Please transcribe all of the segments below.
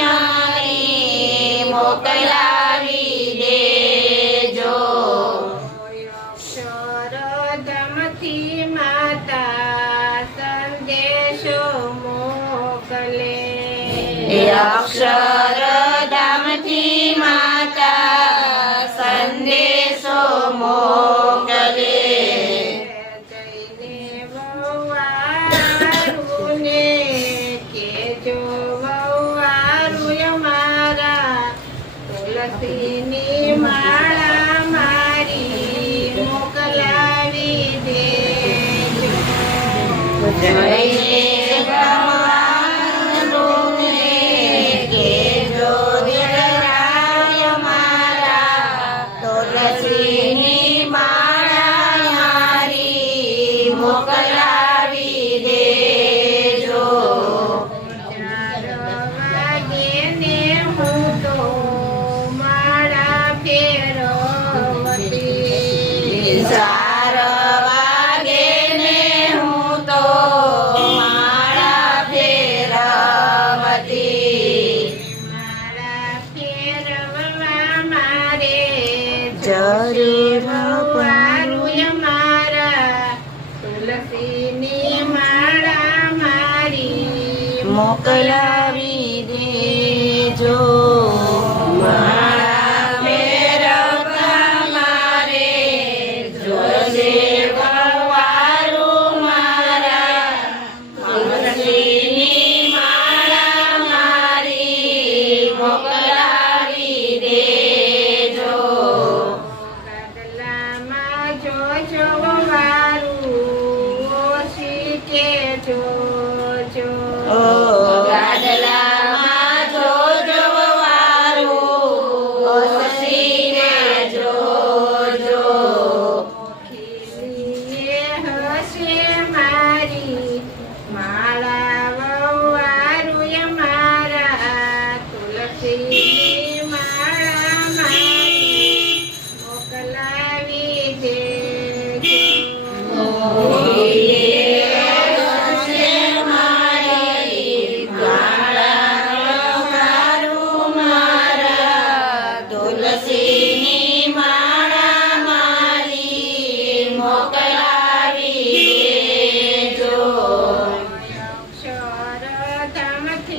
દુનિયાની મોકલાવી દેજો શરદમતી માતા સંદેશો મોકલે અક્ષર 随心。મોકલાવી દેજો.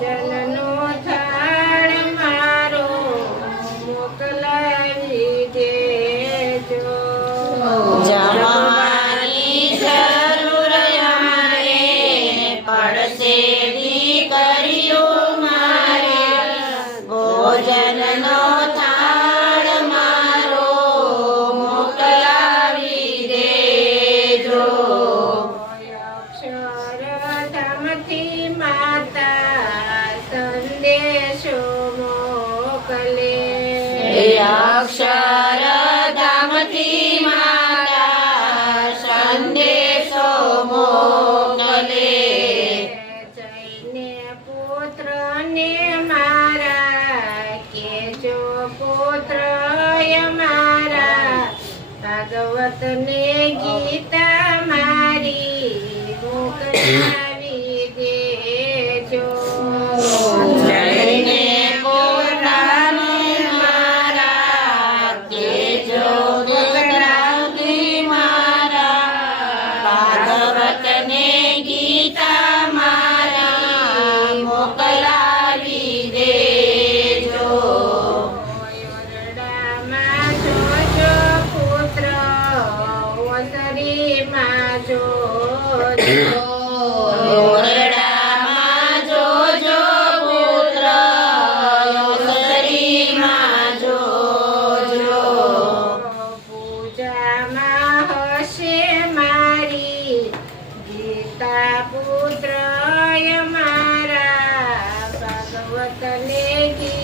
Yeah. અક્ષરધામથી માતા સંદેશો મોકલે પુત્રને મારા કેજો પુત્ર મારા ભગવતને ગીતા મારી મોકલાવી દેજો જઈને ભાગવતને